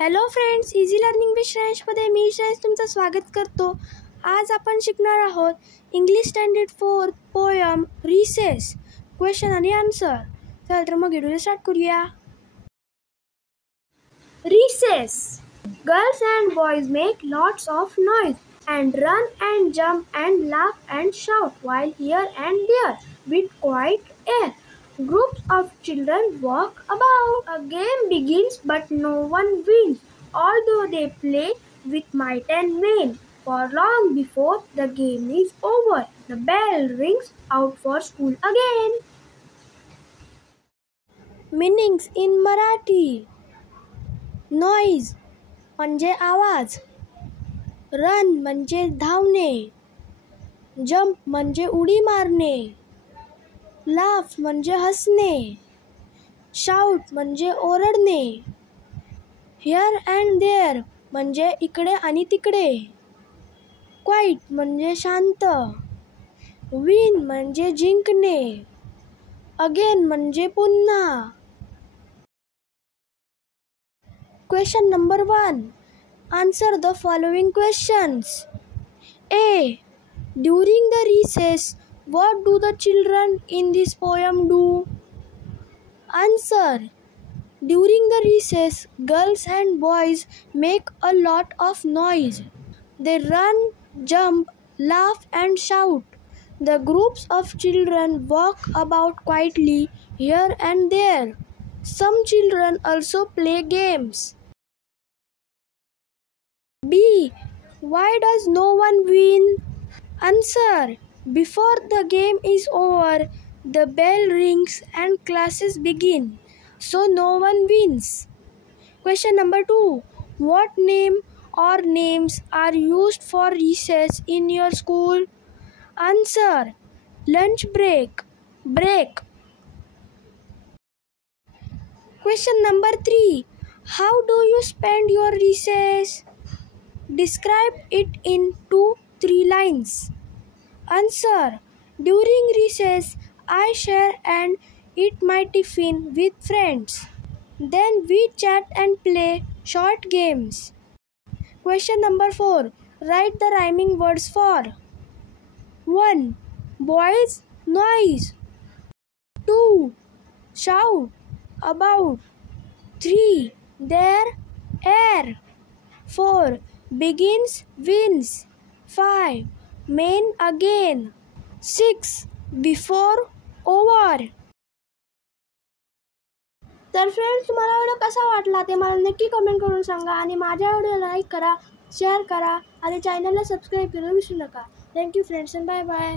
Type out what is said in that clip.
Hello friends, easy learning with श्रेयसमध्ये मी श्रेयस तुमचं स्वागत करतो. आज आपण शिकणार आहोत English standard 4 poem recess question आणि आन्सर. चल तर मग व्हिडिओ स्टार्ट करूया. Recess. Girls and boys make lots of noise and run and jump and laugh and shout while here and there with quiet air. Groups of children walk about. A game begins but no one wins, although they play with might and main. For long before the game is over, the bell rings out for school again. Meanings in Marathi. Noise म्हणजे आवाज, run म्हणजे धावणे, jump म्हणजे उडी मारणे, laugh म्हणजे हसणे, shout म्हणजे ओरडणे, हिअर अँड देअर म्हणजे इकडे आणि तिकडे, क्वाईट म्हणजे शांत, विन म्हणजे जिंकणे, अगेन म्हणजे पुन्हा. Question number 1. Answer the following questions. A. During the recess, what do the children in this poem do? Answer. During the recess, girls and boys make a lot of noise. They run, jump, laugh and shout. The groups of children walk about quietly here and there. Some children also play games. B. Why does no one win? Answer. Before the game is over, the bell rings and classes begin, so no one wins. Question number 2. What name or names are used for recess in your school? Answer. Lunch break, break. Question number 3. How do you spend your recess? Describe it in 2-3 lines. Answer. During recess, I share and eat my tiffin with friends. Then we chat and play short games. Question number 4. Write the rhyming words for. 1. Boys, noise. 2. Shout, about. 3. There, air. 4. Begins, wins. 5. Main, again. 6. Before, over. तर friends, तुम्हाला video कसा वाटला ते मला नक्की comment करून सांगा आणि माझ्या व्हिडिओला लाईक करा, शेअर करा आणि चॅनलला सबस्क्राईब करायला विसरू नका. Thank you friends, bye bye.